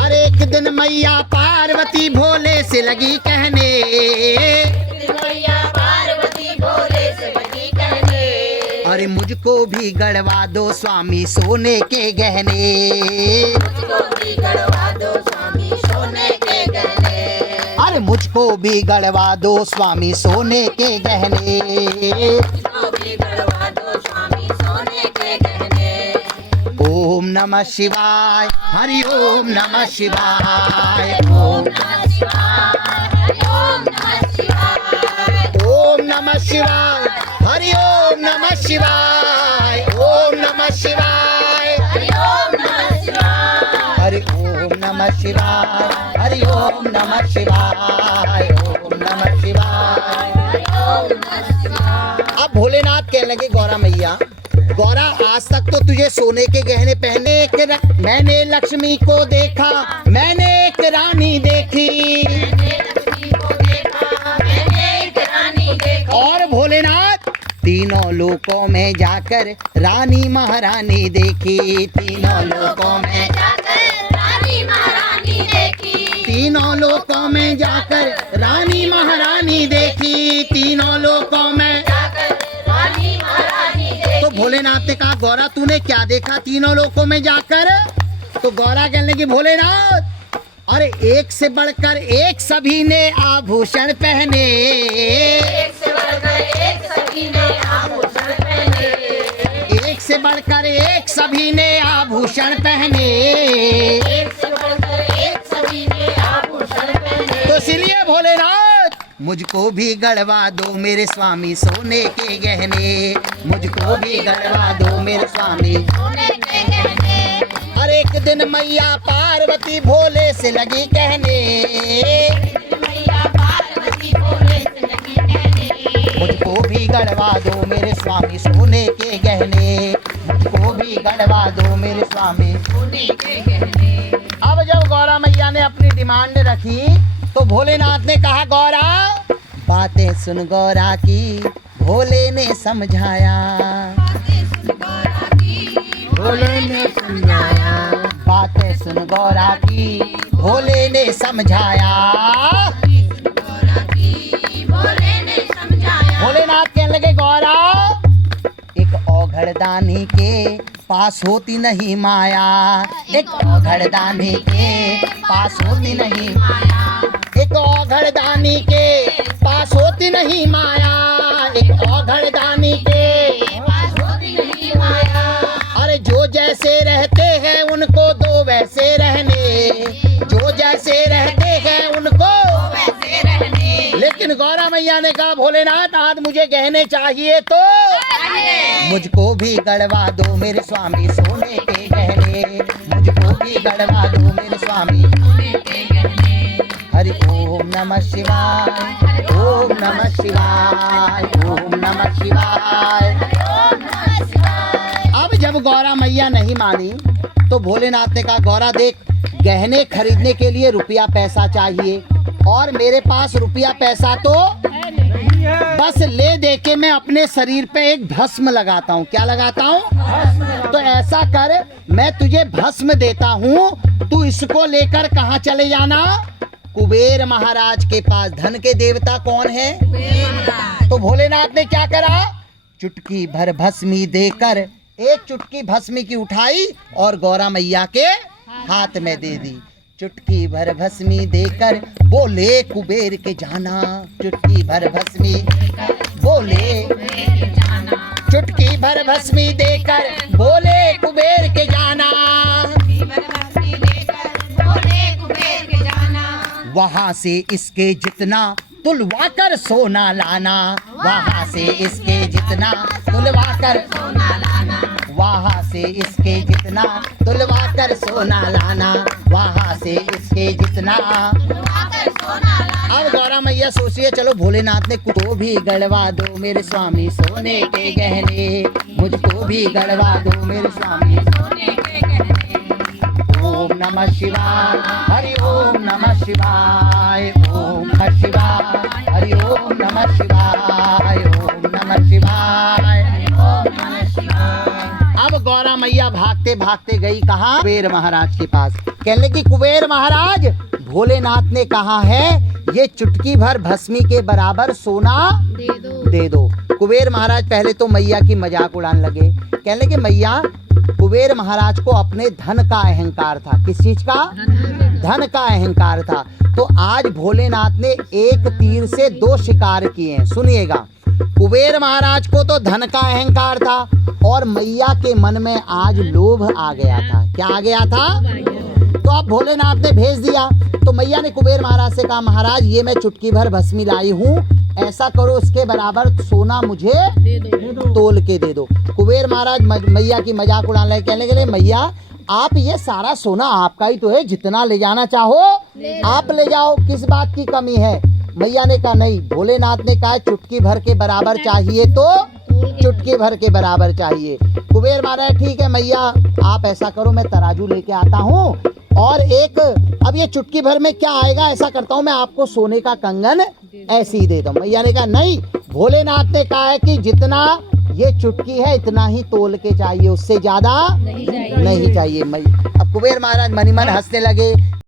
अरे एक दिन मैया पार्वती भोले से लगी कहने, अरे मुझको भी गढ़वा दो स्वामी सोने के गहने, अरे मुझको भी गढ़वा दो स्वामी सोने के गहने। ओम नमः शिवाय, हरि ओम नमः शिवाय, ओम नमः शिवाय, ओम नमः शिवाय, हरि ओम नमः शिवाय, ओम नमः शिवाय, हरि ओम नमः शिवाय, हरि ओम नमः शिवाय, ओम नमः शिवाय। अब भोलेनाथ कहने लगे गौरा मैया, गौरा आज तक तो तुझे सोने के गहने पहने, मैंने लक्ष्मी को देखा, मैंने एक रानी देखी, और भोलेनाथ तीनों लोकों में जाकर रानी महारानी देखी, तीनों लोकों में जाकर रानी महारानी देखी, तीनों लोकों में जाकर रानी महारानी देखी, तीनों लोकों में जाकर रानी महारानी देखी। तो भोलेनाथ ने कहा गौरा तूने क्या देखा तीनों लोकों में जाकर? तो गौरा कहने लगी भोलेनाथ अरे एक से बढ़कर एक सभी ने आभूषण पहने, एक से बढ़कर एक सभी ने आभूषण पहने, एक से बढ़कर एक सभी ने आभूषण पहने, एक से बढ़कर एक सभी ने आभूषण पहने। तो इसलिए भोलेनाथ मुझको भी गढ़वा दो मेरे स्वामी सोने के गहने, मुझको भी गढ़वा दो मेरे स्वामी सोने के गहने। हर एक दिन मैया पार्वती भोले से लगी कहने, मैया पार्वती भोले से लगी कहने, मुझको भी गढ़वा दो मेरे स्वामी सोने के गहने, मुझको भी गढ़वा दो मेरे स्वामी सोने के गहने। अब जब गौरा मैया ने अपनी डिमांड रखी तो भोलेनाथ ने कहा गौरा बातें सुन गौरा की भोले ने समझाया, भोले ने समझाया, बातें सुन गौरा की भोले ने समझाया, भोलेनाथ कहने लगे गौरा एक औघड़दानी के पास होती नहीं माया, एक औघड़दानी के पास होती नहीं माया, एक औघड़दानी के पास होती नहीं माया, एक औघड़दानी के पास होती नहीं माया। अरे जो जैसे रहते हैं उनको दो वैसे रहने, जो जैसे रहते हैं उनको वैसे रहने। लेकिन गौरा मैया ने कहा भोलेनाथ आज मुझे गहने चाहिए तो मुझको भी गढ़वा दो मेरे स्वामी सोने के गहने, मुझको भी गढ़वा दो मेरे स्वामी सोने के गहने। हरि ओम नमः शिवाय, ओम नमः शिवाय, ओम नमः शिवाय। अब जब गौरा मैया नहीं मानी तो भोलेनाथ ने कहा गौरा देख गहने खरीदने के लिए रुपया पैसा चाहिए और मेरे पास रुपया पैसा तो बस ले दे के मैं अपने शरीर पे एक भस्म लगाता हूँ। क्या लगाता हूँ? तो ऐसा कर मैं तुझे भस्म देता हूँ, तू इसको लेकर कहाँ चले जाना? कुबेर महाराज के पास। धन के देवता कौन है? तो भोलेनाथ ने क्या करा? चुटकी भर भस्मी देकर एक चुटकी भस्मी की उठाई और गौरा मैया के हाथ में दे दी। चुटकी भर भस्मी देकर बोले कुबेर के जाना, चुटकी भर भस्मी बोले, चुटकी भर भस्मी देकर बोले कुबेर के जाना, वहाँ से इसके जितना तुलवा कर सोना लाना, वहाँ से इसके जितना तुलवा कर सोना लाना, वहाँ से इसके जितना तुलवा कर सोना लाना, वहाँ से इसके जितना तुलवा कर सोना लाना। अब गौरा मैया सोचिए चलो भोलेनाथ ने को भी गढ़वा दो मेरे स्वामी सोने के गहने, मुझको भी गढ़वा दो मेरे स्वामी सोने के गहने। ओम नमः शिवाय, हरि ओम नमः शिवाय, ओम नमः शिवाय, हरि ओम नमः शिवाय, ओम नमः शिवाय, हरि ओम नमः शिवाय। अब गौरा मैया भागते भागते गई कहाँ? कुबेर महाराज के पास। कहने लगी कुबेर महाराज, भोलेनाथ ने कहा है ये चुटकी भर भस्मी के बराबर सोना दे दो। कुबेर महाराज पहले तो मैया की मजाक उड़ाने लगे। कहने लगे मैया, कुबेर महाराज को अपने धन का अहंकार था। किस चीज का? धन का अहंकार था। तो आज भोलेनाथ ने एक तीर से 2 शिकार किए हैं। सुनिएगा, कुबेर महाराज को तो धन का अहंकार था और मैया के मन में आज लोभ आ गया था। क्या आ गया था? तो अब भोलेनाथ ने भेज दिया। तो मैया ने कुबेर महाराज से कहा, महाराज ये मैं चुटकी भर भस्मी लाई हूँ, ऐसा करो इसके बराबर सोना मुझे तोल के दे दो। कुबेर महाराज मैया की मजाक उड़ाने लगे। कहने लगे मैया, आप ये सारा सोना आपका ही तो है, जितना ले जाना चाहो आप ले जाओ, किस बात की कमी है? मैया ने कहा नहीं, भोलेनाथ ने कहा चुटकी भर के बराबर चाहिए तो चुटकी भर के बराबर चाहिए। कुबेर महाराज ठीक है मैया, आप ऐसा करो मैं तराजू लेके आता हूँ और एक, अब ये चुटकी भर में क्या आएगा, ऐसा करता हूँ मैं आपको सोने का कंगन ऐसे ही देता हूँ। मैया ने कहा नहीं, भोलेनाथ ने कहा है कि जितना ये चुटकी है इतना ही तोल के चाहिए, उससे ज्यादा नहीं चाहिए। अब कुबेर महाराज मनी मन हंसने लगे।